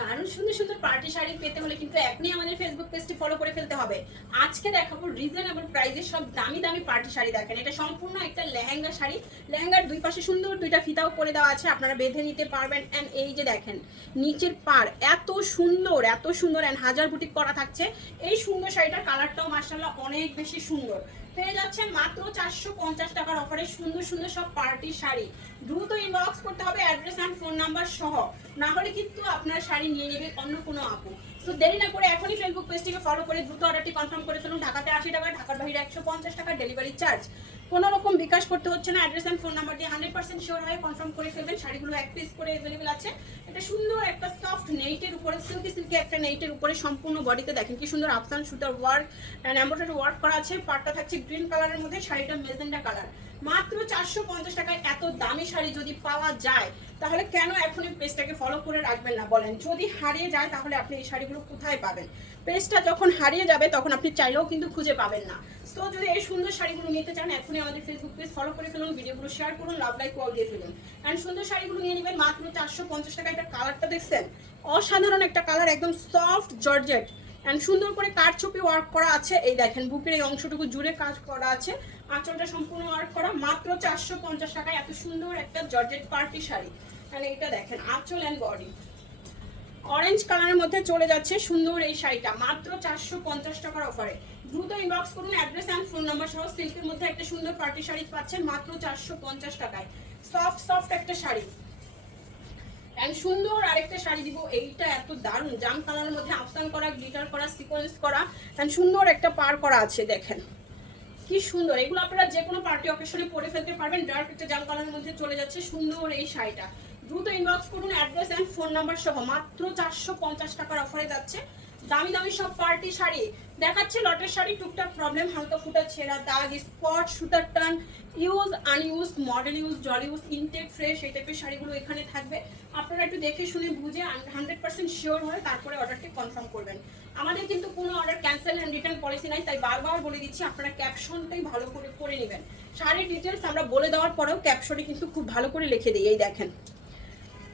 দারুণ সুন্দর সুন্দর পার্টি শাড়ি পেতে হলে কিন্তু এখনই আমাদের ফেসবুক পেজটি ফলো করে ফেলতে হবে। আজকে দেখাবো রিজনেবল প্রাইসে সব দামি দামি পার্টি শাড়ি। দেখেন এটা সম্পূর্ণ একটা লেহেঙ্গা শাড়ি। লেহেঙ্গার দুই পাশে সুন্দর দুইটা ফিতাও করে দেওয়া আছে, আপনারা বেঁধে নিতে পারবেন। অ্যান্ড এই যে দেখেন নিচের পাড় এত সুন্দর অ্যান্ড হাজার বুটিক করা থাকছে। এই সুন্দর শাড়িটার কালারটাও মাশাআল্লাহ অনেক বেশি সুন্দর। পেয়ে যাচ্ছেন মাত্র 450 টাকার অফারে সুন্দর সুন্দর সব পার্টি শাড়ি। দ্রুত ইনবক্স করতে হবে অ্যাড্রেস অ্যান্ড ফোন নাম্বার সহ, না হলে কিন্তু আপনার শাড়ি নিয়ে নেবে অন্য কোনো আপু। তো দেরি না করে এখনই ফেসবুক পেজটিকে ফলো করে দ্রুত অর্ডারটি কনফার্ম করে ফেলুন। ঢাকাতে 80 টাকা, ঢাকার বাইরে 150 টাকা ডেলিভারি চার্জ। কোনো রকম বিকাশ করতে হচ্ছে না। অ্যাড্রেস অ্যান্ড ফোন নাম্বার দিয়ে 100% শিওর হয়ে কনফার্ম করে ফেলবেন। শাড়িগুলো এক পিস করে অ্যাভেলেবেল আছে। এটা সুন্দর একটা সফট নেইটের উপরে সিল্কি একটা নেইটের উপরে সম্পূর্ণ বডিতে দেখেন কি সুন্দর আফসান সুতার ওয়ার্ক অ্যান্ড এমব্রয়ডারি ওয়ার্ক করা আছে। পাটটা থাকছে গ্রিন কালারের মধ্যে, শাড়িটা মেজেন্ডা কালার। মাত্র 450 টাকায় এত দামি শাড়ি যদি পাওয়া যায় তাহলে কেন এখনই পেজটাকে ফলো করে রাখবেন না বলেন? যদি হারিয়ে যায় তাহলে আপনি এই শাড়িগুলো কোথায় পাবেন? পেজটা যখন হারিয়ে যাবে তখন আপনি চাইলেও কিন্তু খুঁজে পাবেন না। তো যদি এই সুন্দর শাড়িগুলো নিতে চান এখনই আমাদের ফেসবুক পেজ ফলো করে ফেলুন, ভিডিওগুলো শেয়ার করুন, লাভ লাইক কল দিয়ে ফেলুন। অ্যান্ড সুন্দর শাড়িগুলো নিয়ে নেবেন মাত্র 450 টাকা। এটা কালারটা দেখছেন অসাধারণ একটা কালার, একদম সফট জর্জেট অ্যান্ড সুন্দর করে কারচুপি ওয়ার্ক করা আছে। এই দেখেন বুকের এই অংশটুকু জুড়ে কাজ করা আছে, আঁচলটা সম্পূর্ণ ওয়ার্ক করা। মাত্র 450 টাকায় এত সুন্দর একটা জর্জেট পার্টি শাড়ি। মানে এটা দেখেন আঁচল অ্যান্ড বডি অরেঞ্জ কালারের মধ্যে চলে যাচ্ছে সুন্দর এই শাড়িটা মাত্র 450 টাকার অফারে। দ্রুত ইনবক্স করুন অ্যাড্রেস অ্যান্ড ফোন নাম্বার সহ। সিল্কের মধ্যে একটা সুন্দর পার্টি শাড়ি পাচ্ছেন মাত্র 450 টাকায়। সফট একটা শাড়ি। এন্ড সুন্দর আরেকটা শাড়ি দিব, এইটা এত দারুণ জাম কালারের মধ্যে আফসান করা, গ্লিটার করা, সিকোয়েন্স করা এন্ড সুন্দর একটা পার করা আছে। দেখেন কি সুন্দর, এগুলো আপনারা যে কোনো পার্টি অকেশনে পরে ফেলতে পারবেন। ডার্ক একটা জাম কালারের মধ্যে চলে যাচ্ছে সুন্দর এই শাড়িটা। দ্রুত ইনবক্স করুন অ্যাড্রেস এন্ড ফোন নাম্বার সহ। মাত্র 450 টাকার অফারে যাচ্ছে দামি দামি সব পার্টি শাড়ি। দেখাচ্ছে লটের শাড়ি, টুকটাক প্রবলেম, হালকা ফুটা ছেঁড়া, দাগ, স্পট, সুতার টান, ইউজ আনইউজ, মডেল ইউজ, জল ইউজ, ইনটেক, ফ্রেশ এই টাইপের শাড়িগুলো এখানে থাকবে। আপনারা একটু দেখে শুনে বুঝে 100% শিওর হয়ে তারপরে অর্ডারটি কনফার্ম করবেন। আমাদের কিন্তু কোনো order cancel and return policy নাই, তাই বারবার বলে দিচ্ছি আপনারা ক্যাপশনটাই ভালো করে করে নেবেন। শাড়ির ডিটেলস আমরা বলে দেওয়ার পরেও ক্যাপশনে কিন্তু খুব ভালো করে লিখে দিই। এই দেখেন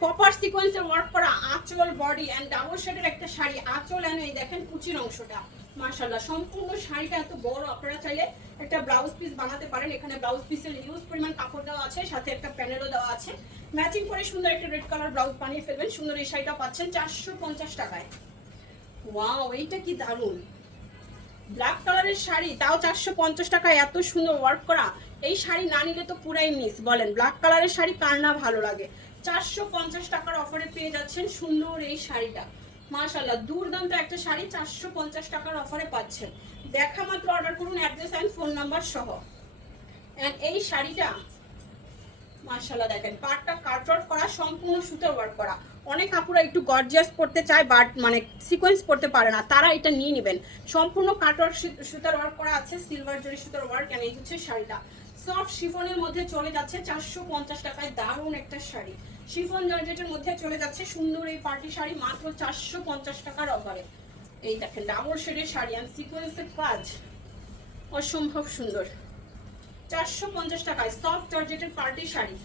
কপার সিকোয়েন্সের ওয়ার্ক করা আঁচল, বডি এন্ড ডাবল শেডের একটা শাড়ি। আঁচল এন্ড এই দেখেন কুচির অংশটা মাশাআল্লাহ সম্পূর্ণ শাড়িটা এত বড়। আপনারা চাইলে একটা ব্লাউজ পিস বানাতে পারেন। এখানে ব্লাউজ পিসের ইউজ পরিমাণ কাপড় দেওয়া আছে, সাথে একটা প্যানেলও দেওয়া আছে। ম্যাচিং করে সুন্দর একটা রেড কালার ব্লাউজ বানিয়ে ফেলবেন। সুন্দর এই শাড়িটা পাচ্ছেন 450 টাকায়। ওয়াও এইটা কি দারুণ, ব্ল্যাক কালারের শাড়ি তাও 450 টাকায়, এত সুন্দর ওয়ার্ক করা। এই শাড়ি না নিলে তো পুরাই মিস বলেন। ব্ল্যাক কালারের শাড়ি কার না ভালো লাগে? 450 টাকার অফারে পেয়ে যাচ্ছেন সুন্দর এই শাড়িটা। মাশাআল্লাহ দুর্দান্ত একটা শাড়ি 450 টাকার অফারে পাচ্ছেন। দেখা মাত্র অর্ডার করুন অ্যাড্রেস অ্যান্ড ফোন নাম্বার সহ। এন্ড এই শাড়িটা মাশাআল্লাহ দেখেন পাটটা কাটওয়ার্ক করা, সম্পূর্ণ সুতার ওয়ার্ক করা। অনেক আপুরা একটু গর্জিয়াস পড়তে চায় বাট মানে সিকোয়েন্স পড়তে পারে না, তারা এটা নিয়ে নেবেন। সম্পূর্ণ কাটওয়ার্ক সুতার ওয়ার্ক করা আছে, সিলভার জরি সুতার ওয়ার্ক। এন্ড এই হচ্ছে শাড়িটা সফট শিফনের মধ্যে চলে যাচ্ছে 450 টাকায়। দারুণ একটা শাড়ি শিফন জর্জেটের মধ্যে চলে যাচ্ছে সুন্দর এই পার্টি শাড়ি মাত্র 450 টাকার অফারে। এই দেখেন ডাবল শেডের শাড়ি এন্ড সিকোয়েন্সের কাজ অসম্ভব সুন্দর। 450 টাকায় সফট জর্জেটের পার্টি শাড়ি।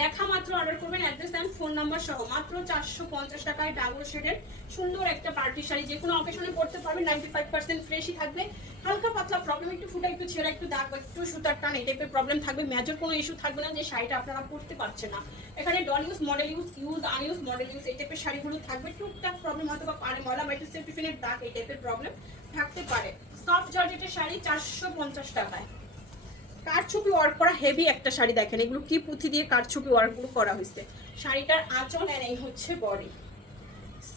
দেখা মাত্র অর্ডার করবেন অ্যাড্রেস এন্ড ফোন নাম্বার সহ। মাত্র 450 টাকায় ডাবল শেডের সুন্দর একটা পার্টি শাড়ি। যে কোনো অকেশনে পড়তে পারবেন, 95% ফ্রেশই থাকবে। হালকা পাতলা প্রবলেম, একটু ফুটা, একটু ছেঁড়া, একটু দাগ, একটু সুতার টান এই টাইপের প্রবলেম থাকবে। মেজর কোনো ইস্যু থাকবে না যে শাড়িটা আপনারা পরতে পারছেন না। এখানে doll use, model use, আনইউজ, model use এই টাইপের শাড়িগুলো থাকবে। টুকটাক প্রবলেম হয়তো বা পারে ময়লা বা একটু সেফটিফিনের দাগ এই টাইপের প্রবলেম থাকতে পারে। সফট জর্জেটের শাড়ি 450 টাকায়। কারচুপি ওয়ার্ক করা হেভি একটা শাড়ি। দেখেন এগুলো কি পুঁথি দিয়ে কারচুপি ওয়ার্কগুলো করা হয়েছে। শাড়িটার আঁচল এন্ড এই হচ্ছে বডি।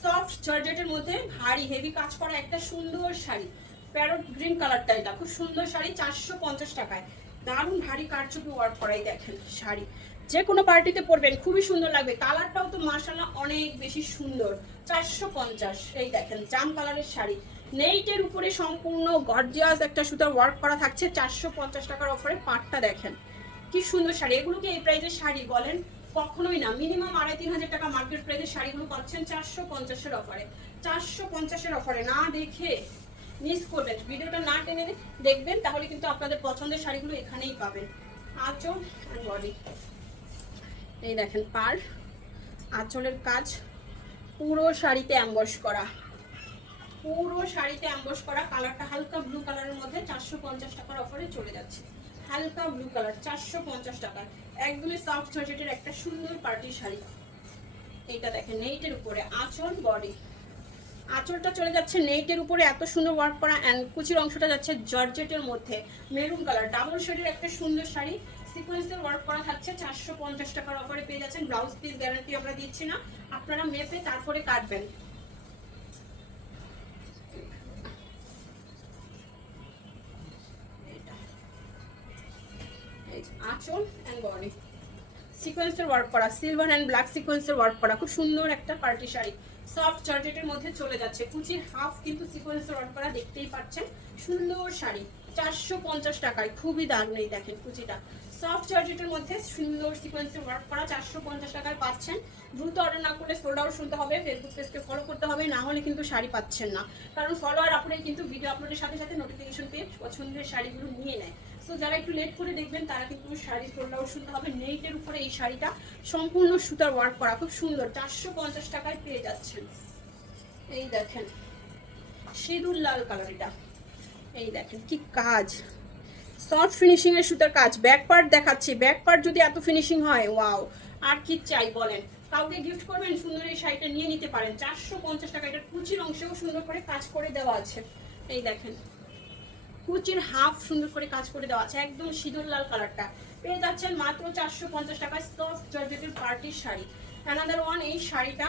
সফট জর্জেটের মধ্যে ভারী হেভি কাজ করা একটা সুন্দর শাড়ি। প্যারট গ্রিন কালারটা, এটা খুব সুন্দর শাড়ি 450 টাকায়। দারুণ ভারী কারচুপি ওয়ার্ক করাই দেখেন শাড়ি। যে কোনো পার্টিতে পরবেন খুবই সুন্দর লাগবে। কালারটাও তো মাশাআল্লাহ অনেক বেশি সুন্দর। 450। এই দেখেন জাম কালারের শাড়ি, নেইটের উপরে সম্পূর্ণ গর্জিয়াস একটা সুতার ওয়ার্ক করা থাকছে 450 টাকার অফারে। পাটটা দেখেন কি সুন্দর শাড়ি। এগুলো কি এই প্রাইজের শাড়ি বলেন? কখনোই না। মিনিমাম 2,500-3,000 টাকা মার্কেট প্রাইজের শাড়িগুলো পাচ্ছেন 450-এর অফারে। 450-এর অফারে না দেখে মিস করবেন। ভিডিওটা না টেনে দেখবেন তাহলে কিন্তু আপনাদের পছন্দের শাড়িগুলো এখানেই পাবেন। আঁচল আর বডি এই দেখেন পার, আঁচলের কাজ পুরো শাড়িতে অ্যাম্বস করা, পুরো শাড়িতে অ্যাম্বস করা। কালারটা হালকা ব্লু কালারের মধ্যে 450 টাকার অফারে চলে যাচ্ছে। হালকা ব্লু কালার 450 টাকায়, একদমই সফট জর্জেটের একটা সুন্দর পার্টি শাড়ি। এইটা দেখেন নেটের উপরে আঁচল, বডি। আঁচলটা চলে যাচ্ছে নেটের উপরে, এত সুন্দর ওয়ার্ক করা, অ্যান্ড কুচির অংশটা যাচ্ছে জর্জেটের মধ্যে মেরুন কালার, ডাবল শেডের একটা সুন্দর শাড়ি। সিকোয়েন্সের ওয়ার্ক করা থাকছে, 450 টাকার অফারে পেয়ে যাচ্ছেন। ব্লাউজ পিস গ্যারান্টি আমরা দিচ্ছি না, আপনারা মেপে তারপরে কাটবেন। আঁচল এন্ড বডি সিকোয়েন্সের ওয়ার্ক করা, সিলভার এন্ড ব্ল্যাক সিকোয়েন্সের ওয়ার্ক করা, খুব সুন্দর একটা পার্টি শাড়ি। সফট জর্জেটের মধ্যে চলে যাচ্ছে, কুচির হাফ কিন্তু সিকোয়েন্সের ওয়ার্ক করা, দেখতেই পাচ্ছেন। সুন্দর শাড়ি 450 টাকায়, খুবই দারুণ। এই দেখেন কুচিটা সফট জর্জেটের মধ্যে সুন্দর সিকোয়েন্সের ওয়ার্ক করা, 450 টাকায় পাচ্ছেন। দ্রুত অর্ডার না করলে সোল্ড আউট শুনতে হবে, ফেসবুক পেজকে ফলো করতে হবে, না হলে কিন্তু শাড়ি পাচ্ছেন না। কারণ ফলোয়ার আপনারা কিন্তু ভিডিও আপলোডের সাথে সাথে নোটিফিকেশন পেয়ে পছন্দের শাড়িগুলো নিয়ে নেয়। সো যারা একটু লেট করে দেখবেন তারা কিন্তু শাড়ি সোল্ড আউট শুনতে হবে। নেটের উপরে এই শাড়িটা সম্পূর্ণ সুতার ওয়ার্ক করা, খুব সুন্দর, 450 টাকায় পেয়ে যাচ্ছেন। এই দেখেন সিঁদুর লাল কালার, এটা এই দেখেন কি কাজ, সফট ফিনিশিং এর সুতার কাজ। ব্যাক পার্ট দেখাচ্ছি, ব্যাক পার্ট যদি এত ফিনিশিং হয়, ওয়াও, আর কি চাই বলেন। কাউকে গিফট করবেন, সুন্দর এই শাড়িটা নিয়ে নিতে পারেন। 450 টাকা। এটা কুচির অংশেও সুন্দর করে কাজ করে দেওয়া আছে, এই দেখেন কুচির হাফ সুন্দর করে কাজ করে দেওয়া আছে, একদম সিঁদুর লাল কালারটা পেয়ে যাচ্ছেন মাত্র 450 টাকায়। সফট জর্জেটের পার্টির শাড়ি। অ্যানাদার ওয়ান, এই শাড়িটা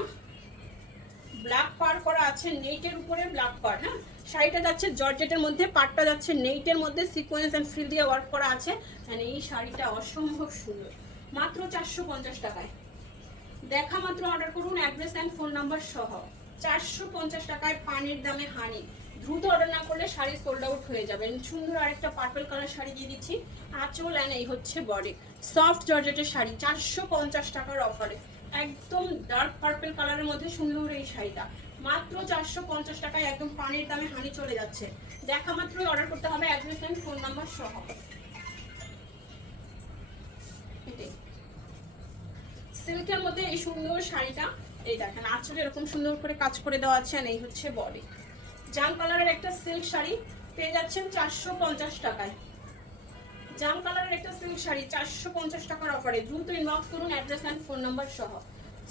ব্ল্যাক পার করা আছে, নেটের উপরে ব্ল্যাক পার। হ্যাঁ, শাড়িটা যাচ্ছে জর্জেটের মধ্যে, পাটটা যাচ্ছে নেটের মধ্যে, সিকোয়েন্স এন্ড ফ্রিল দিয়ে ওয়ার্ক করা আছে। মানে এই শাড়িটা অসম্ভব সুন্দর, মাত্র 450 টাকায়। দেখা মাত্র অর্ডার করুন, অ্যাড্রেস এন্ড ফোন নাম্বার সহ। 450 টাকায় পানির দামে হানি। দ্রুত অর্ডার না করলে শাড়ি সোল্ড আউট হয়ে যাবে। সুন্দর আরেকটা পার্পল কালার শাড়ি দিয়ে দিচ্ছি, আঁচল এন্ড এই হচ্ছে বডি। সফট জর্জেটের শাড়ি 450 টাকার অফারে, একদম ডার্ক পার্পল কালারের মধ্যে সুন্দর এই শাড়িটা মাত্র 450 টাকায়, একদম পানির দামে হানি চলে যাচ্ছে। দেখা মাত্রই অর্ডার করতে হবে, অ্যাড্রেস এন্ড ফোন নাম্বার সহ। সিল্কের মধ্যে এই সুন্দর শাড়িটা, এই দেখেন আঁচলে এরকম সুন্দর করে কাজ করে দেওয়া আছে, এই হচ্ছে বডি। জাম কালারের একটা সিল্ক শাড়ি পেয়ে যাচ্ছেন 450 টাকায়। জাম কালারের একটা সিল্ক শাড়ি 450 টাকার অফারে, দ্রুত ইনবক্স করুন, অ্যাড্রেস এন্ড ফোন নাম্বার সহ।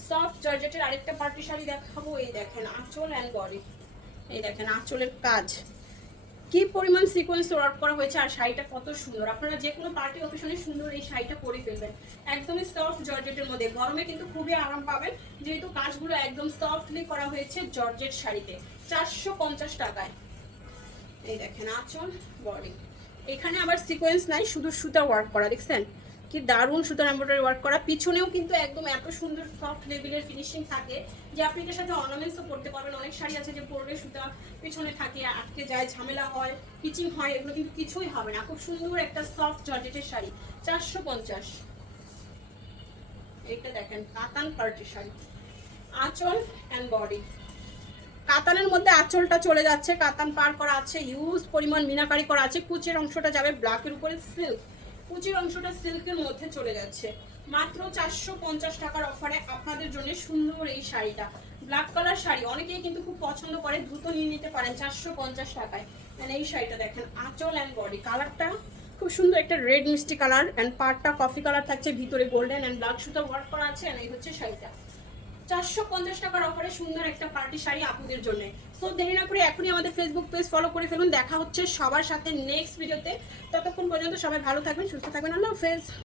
সফট জর্জেটের আরেকটা পার্টি শাড়ি দেখাবো, এই দেখেন আঁচল এন্ড বডি। এই দেখেন আঁচলের কাজ, কি পরিমাণ সিকোয়েন্স ওয়ার্ক করা হয়েছে, আর শাড়িটা কত সুন্দর। আপনারা যে কোনো পার্টি অকেশনে সুন্দর এই শাড়িটা পরে ফেলবেন, একদমই সফট জর্জেটের মধ্যে। গরমে কিন্তু খুবই আরাম পাবেন, যেহেতু কাজগুলো একদম সফটলি করা হয়েছে জর্জেট শাড়িতে, 450 টাকায়। এই দেখেন আঁচল, বডি। এখানে আবার সিকোয়েন্স নাই, শুধু সুতা ওয়ার্ক করা, দেখছেন কি দারুণ সুতার এমব্রয়ডারি ওয়ার্ক করা। পিছনেও কিন্তু একদম এত সুন্দর সফট লেভেলের ফিনিশিং থাকে যে আপনি এটার সাথে অর্নামেন্টসও করতে পারবেন। অনেক শাড়ি আছে যে পরলে সুতা পিছনে থাকে, আটকে যায়, ঝামেলা হয়, পিচিং হয়, এগুলো কিন্তু কিছুই হবে না। খুব সুন্দর একটা সফট জর্জেটের শাড়ি, 450। এইটা দেখেন কাতান পার্টি শাড়ি, আঁচল এন্ড বডি। কাতানের মধ্যে আঁচলটা চলে যাচ্ছে, কাতান পার করা আছে, হিউজ পরিমাণ মিনাকারি করা আছে। কুচির অংশটা যাবে ব্ল্যাকের উপরে সিল্ক, কুচির অংশটা সিল্কের মধ্যে চলে যাচ্ছে। মাত্র 450 টাকার অফারে আপনাদের জন্য সুন্দর এই শাড়িটা, ব্ল্যাক কালার শাড়ি অনেকেই কিন্তু খুব পছন্দ করে, দ্রুত নিয়ে নিতে পারেন 450 টাকায়। এই শাড়িটা দেখেন আঁচল এন্ড বডি, কালারটা খুব সুন্দর একটা রেড মিষ্টি কালার, অ্যান্ড পার্টটা কফি কালার থাকছে, ভিতরে গোল্ডেন অ্যান্ড ব্ল্যাক সুতা ওয়ার্ক করা আছে। এই হচ্ছে শাড়িটা 450 টাকার অফারে সুন্দর একটা পার্টি শাড়ি আপনাদের জন্য। সো দেরি না করে এখনই আমাদের ফেসবুক পেজ ফলো করে ফেলুন। দেখা হচ্ছে সবার সাথে নেক্সট ভিডিওতে, ততক্ষণ পর্যন্ত সবাই ভালো থাকবেন, সুস্থ থাকবেন, আল্লাহ হাফেজ।